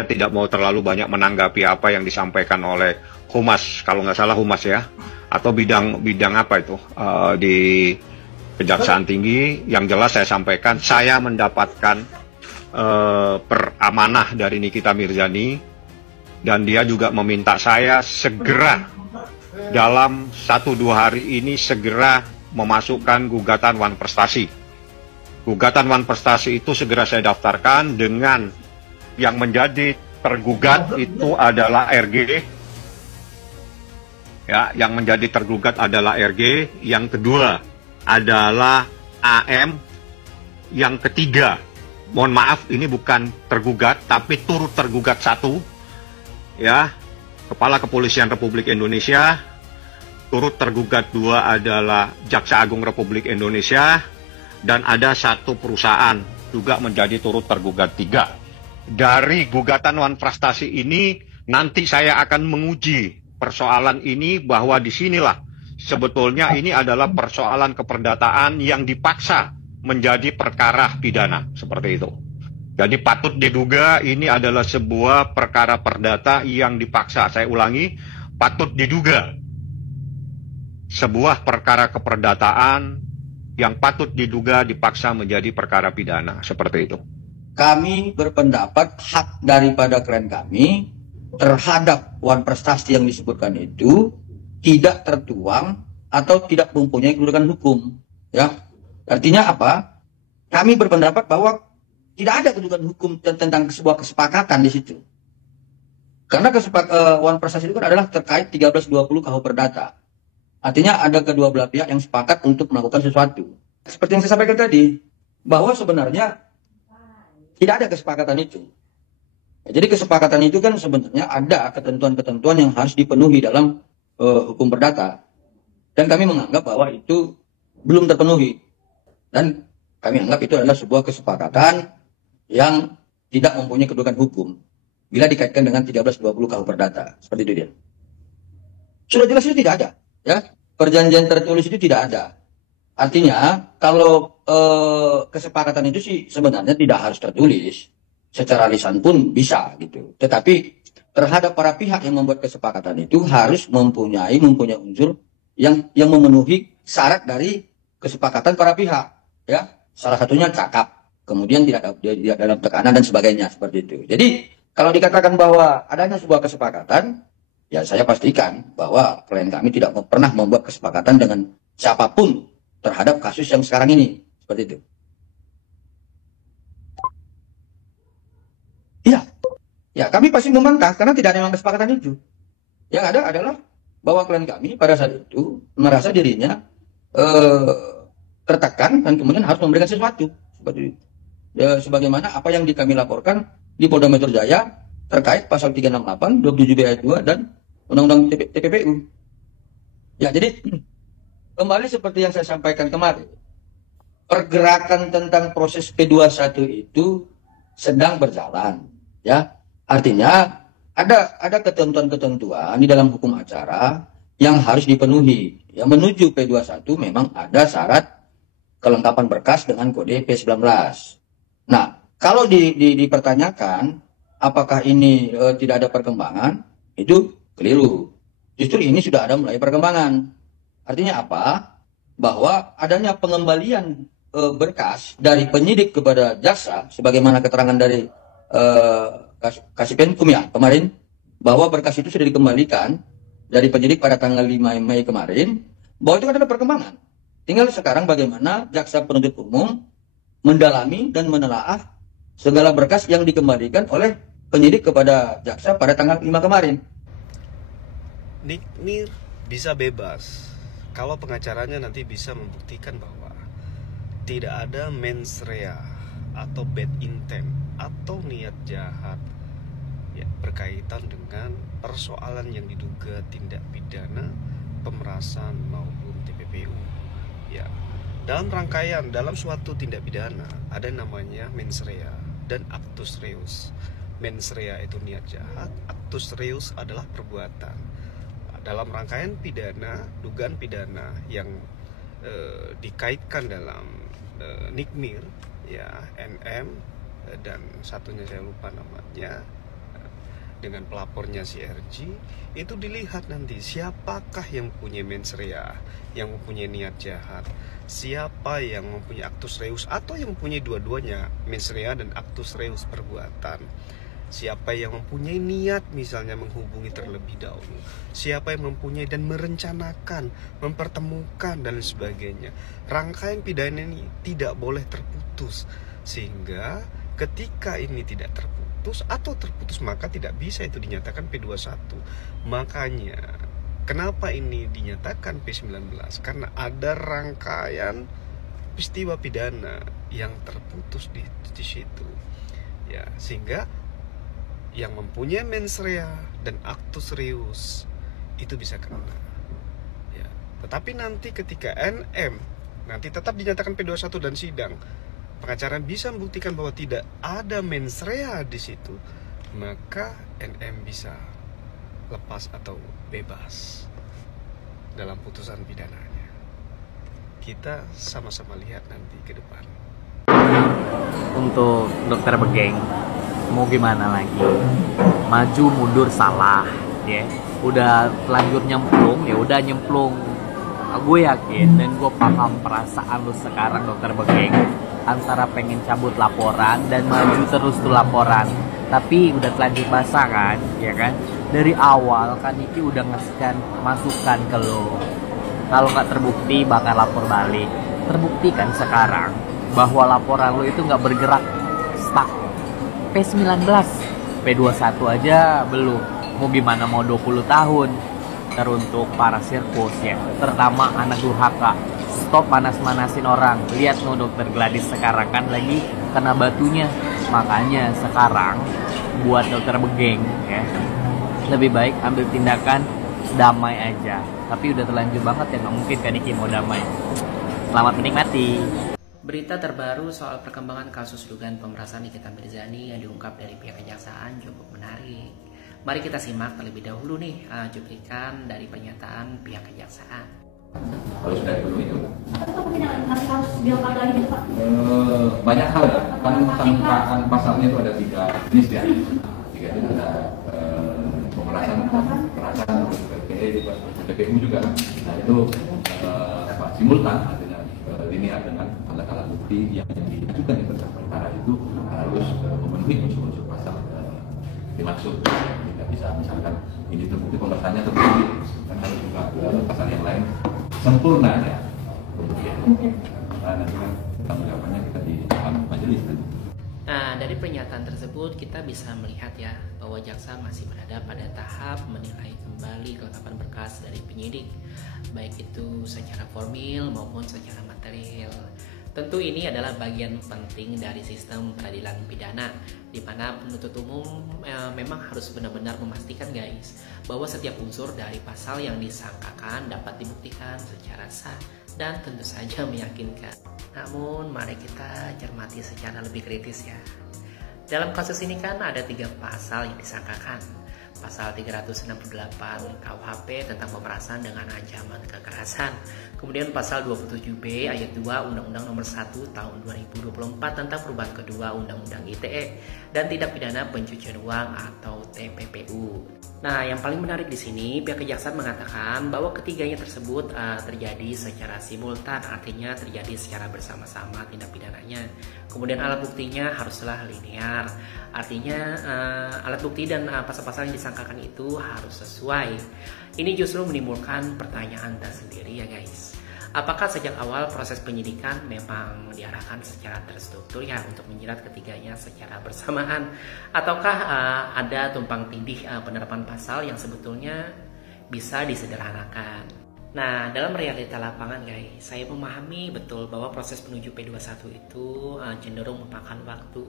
saya tidak mau terlalu banyak menanggapi apa yang disampaikan oleh Humas, kalau nggak salah Humas ya, atau bidang apa itu di Kejaksaan Tinggi. Yang jelas saya sampaikan, saya mendapatkan peramanah dari Nikita Mirzani, dan dia juga meminta saya segera dalam 1-2 hari ini segera memasukkan gugatan wan prestasi. Gugatan wan prestasi itu segera saya daftarkan dengan yang menjadi tergugat itu adalah RG. Ya, yang menjadi tergugat adalah RG, yang kedua adalah AM, yang ketiga, mohon maaf ini bukan tergugat tapi turut tergugat satu, ya, Kepala Kepolisian Republik Indonesia, turut tergugat 2 adalah Jaksa Agung Republik Indonesia, dan ada 1 perusahaan juga menjadi turut tergugat 3. Dari gugatan wan prestasi ini nanti saya akan menguji persoalan ini, bahwa disinilah sebetulnya ini adalah persoalan keperdataan yang dipaksa menjadi perkara pidana, seperti itu. Jadi patut diduga ini adalah sebuah perkara perdata yang dipaksa. Saya ulangi, patut diduga sebuah perkara keperdataan yang patut diduga dipaksa menjadi perkara pidana, seperti itu. Kami berpendapat hak daripada klien kami terhadap wan prestasi yang disebutkan itu tidak tertuang atau tidak mempunyai kedudukan hukum, ya. Artinya apa? Kami berpendapat bahwa tidak ada kedudukan hukum tentang sebuah kesepakatan di situ. Karena wan prestasi itu kan adalah terkait 1320 KUH Perdata. Artinya ada kedua belah pihak yang sepakat untuk melakukan sesuatu. Seperti yang saya sampaikan tadi, bahwa sebenarnya tidak ada kesepakatan itu. Jadi kesepakatan itu kan sebenarnya ada ketentuan-ketentuan yang harus dipenuhi dalam hukum perdata. Dan kami menganggap bahwa itu belum terpenuhi. Dan kami anggap itu adalah sebuah kesepakatan yang tidak mempunyai kedudukan hukum bila dikaitkan dengan 1320 KUH Perdata. Seperti itu dia. Sudah jelas itu tidak ada, ya. Perjanjian tertulis itu tidak ada. Artinya kalau kesepakatan itu sih sebenarnya tidak harus tertulis. Secara lisan pun bisa gitu. Tetapi terhadap para pihak yang membuat kesepakatan itu harus mempunyai unsur yang memenuhi syarat dari kesepakatan para pihak, ya. Salah satunya cakap, kemudian tidak dalam tekanan dan sebagainya, seperti itu. Jadi kalau dikatakan bahwa adanya sebuah kesepakatan, ya saya pastikan bahwa klien kami tidak pernah membuat kesepakatan dengan siapapun terhadap kasus yang sekarang ini, seperti itu. Iya, ya kami pasti membantah karena tidak ada kesepakatan itu. Yang ada adalah bahwa klien kami pada saat itu merasa dirinya tertekan dan kemudian harus memberikan sesuatu, seperti itu. Ya, sebagaimana apa yang kami laporkan di Polda Metro Jaya terkait pasal 368, 27B ayat 2 dan Undang-Undang TPPU. Ya, jadi kembali seperti yang saya sampaikan kemarin, pergerakan tentang proses P21 itu sedang berjalan, ya. Artinya ada ketentuan-ketentuan di dalam hukum acara yang harus dipenuhi. Ya, menuju P21 memang ada syarat kelengkapan berkas dengan kode P19. Nah, kalau dipertanyakan apakah ini tidak ada perkembangan, itu keliru. Justru ini sudah ada mulai perkembangan. Artinya apa? Bahwa adanya pengembalian berkas dari penyidik kepada jaksa, sebagaimana keterangan dari Kasipenkum ya kemarin, bahwa berkas itu sudah dikembalikan dari penyidik pada tanggal 5 Mei kemarin, bahwa itu adalah perkembangan. Tinggal sekarang bagaimana jaksa penuntut umum mendalami dan menelaah segala berkas yang dikembalikan oleh penyidik kepada jaksa pada tanggal 5 kemarin. Nikmir bisa bebas kalau pengacaranya nanti bisa membuktikan bahwa tidak ada mens rea atau bad intent atau niat jahat ya, berkaitan dengan persoalan yang diduga tindak pidana pemerasan maupun TPPU. Ya, dalam rangkaian dalam suatu tindak pidana ada namanya mens rea dan actus reus. Mens rea itu niat jahat, actus reus adalah perbuatan. Dalam rangkaian pidana, dugaan pidana yang dikaitkan dalam Nikmir, ya NM dan satunya saya lupa namanya, dengan pelapornya si RG, itu dilihat nanti siapakah yang punya mens rea, yang mempunyai niat jahat, siapa yang mempunyai actus reus atau yang mempunyai dua-duanya, mens rea dan actus reus perbuatan. Siapa yang mempunyai niat misalnya menghubungi terlebih dahulu, siapa yang mempunyai dan merencanakan, mempertemukan dan sebagainya. Rangkaian pidana ini tidak boleh terputus, sehingga ketika ini tidak terputus atau terputus maka tidak bisa itu dinyatakan P21. Makanya kenapa ini dinyatakan P19? Karena ada rangkaian peristiwa pidana yang terputus di situ. Ya, sehingga yang mempunyai mens rea dan actus reus itu bisa kena. Ya. Tetapi nanti ketika NM nanti tetap dinyatakan P21 dan sidang, pengacara bisa membuktikan bahwa tidak ada mens rea di situ, maka NM bisa lepas atau bebas dalam putusan pidananya. Kita sama-sama lihat nanti ke depan. Untuk dokter Begeng, mau gimana lagi, maju mundur salah ya, udah lanjut nyemplung ya udah nyemplung. Gue yakin dan gue paham perasaan lu sekarang dokter Begeng, antara pengen cabut laporan dan maju terus tuh laporan, tapi udah telanjur basah kan, ya kan. Dari awal kan Iki udah ngasihkan masukan ke lo, kalau nggak terbukti bakal lapor balik. Terbukti kan sekarang bahwa laporan lo itu nggak bergerak, stuck. P19, P21 aja belum, mau gimana mau 20 tahun. Teruntuk para sirkus ya, terutama anak durhaka, stop manas-manasin orang. Lihat no dokter Gladys sekarang kan lagi kena batunya. Makanya sekarang buat dokter Begeng ya, lebih baik ambil tindakan damai aja. Tapi udah terlanjur banget ya, nggak mungkin kan Iki mau damai. Selamat menikmati. Berita terbaru soal perkembangan kasus dugaan pemerasan Nikita Mirzani yang diungkap dari pihak kejaksaan cukup menarik. Mari kita simak terlebih dahulu nih cuplikan dari pernyataan pihak kejaksaan. Kalau sudah dipenuhi itu harus dilakukan lagi Pak? Banyak hal ya, kan sangkaan pasalnya itu ada 3 jenis ya. 3 itu ada pemerasan, PPU juga. Nah itu simultan, artinya linear dengan alat-alat bukti yang diajukan di perkara itu harus memenuhi unsur-unsur pasal dimaksud. Tidak bisa misalkan ini terbukti pemerasannya terbukti, kan harus juga pasal yang lain sempurna ya. Kemudian nanti kan tanggapannya kita di majelis tadi. Nah, dari pernyataan tersebut kita bisa melihat ya bahwa jaksa masih berada pada tahap menilai kembali kelengkapan berkas dari penyidik, baik itu secara formil maupun secara material. Tentu ini adalah bagian penting dari sistem peradilan pidana, di mana penuntut umum memang harus benar-benar memastikan guys bahwa setiap unsur dari pasal yang disangkakan dapat dibuktikan secara sah dan tentu saja meyakinkan. Namun mari kita cermati secara lebih kritis ya. Dalam kasus ini kan ada 3 pasal yang disangkakan. Pasal 368 KUHP tentang pemerasan dengan ancaman kekerasan. Kemudian pasal 27B ayat 2 Undang-Undang Nomor 1 Tahun 2024 tentang perubahan kedua Undang-Undang ITE dan tindak pidana pencucian uang atau TPPU. Nah, yang paling menarik di sini pihak kejaksaan mengatakan bahwa ketiganya tersebut terjadi secara simultan, artinya terjadi secara bersama-sama tindak pidananya. Kemudian alat buktinya haruslah linear, artinya alat bukti dan pasal-pasal yang disangkakan itu harus sesuai. Ini justru menimbulkan pertanyaan tersendiri ya guys. Apakah sejak awal proses penyidikan memang diarahkan secara terstruktur ya untuk menjerat ketiganya secara bersamaan, ataukah ada tumpang tindih penerapan pasal yang sebetulnya bisa disederhanakan? Nah, dalam realita lapangan guys, saya memahami betul bahwa proses menuju P21 itu cenderung memakan waktu.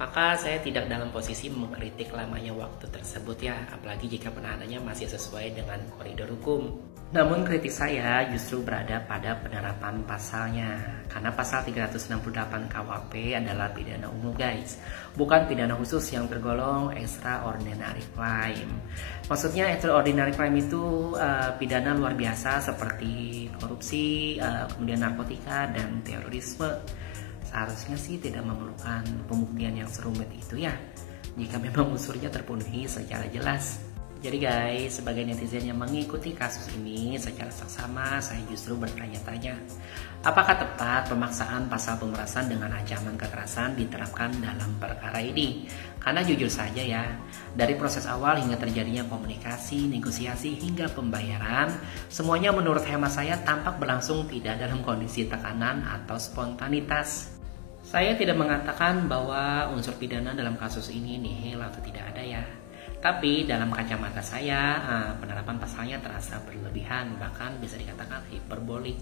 Maka saya tidak dalam posisi mengkritik lamanya waktu tersebut ya, apalagi jika penahanannya masih sesuai dengan koridor hukum. Namun kritik saya justru berada pada penerapan pasalnya, karena pasal 368 KUHP adalah pidana umum guys, bukan pidana khusus yang tergolong extraordinary crime. Maksudnya extraordinary crime itu pidana luar biasa seperti korupsi, kemudian narkotika dan terorisme. Seharusnya sih tidak memerlukan pembuktian yang serumit itu ya. jika memang unsurnya terpenuhi secara jelas. Jadi guys, sebagai netizen yang mengikuti kasus ini secara saksama, saya justru bertanya-tanya, apakah tepat pemaksaan pasal pemerasan dengan ancaman kekerasan diterapkan dalam perkara ini? Karena jujur saja ya, dari proses awal hingga terjadinya komunikasi, negosiasi, hingga pembayaran, semuanya menurut hemat saya tampak berlangsung tidak dalam kondisi tekanan atau spontanitas. Saya tidak mengatakan bahwa unsur pidana dalam kasus ini nihil atau tidak ada ya. Tapi dalam kacamata saya, penerapan pasalnya terasa berlebihan, bahkan bisa dikatakan hiperbolik.